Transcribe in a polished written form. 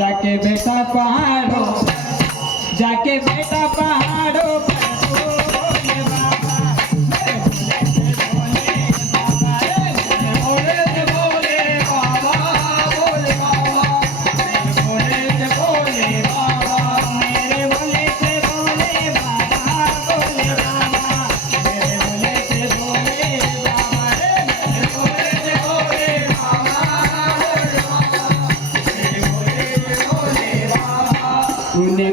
जाके बेटा पहाड़ों जाके बेटा पहाड़ों पर बोले बाबा मेरे भोले से भोले बाबा बोले बाबा मेरे भोले से भोले बाबा बोले बाबा मेरे भोले से भोले बाबा मेरे भोले से भोले बाबा बोले बाबा मेरे भोले से भोले बाबा तूने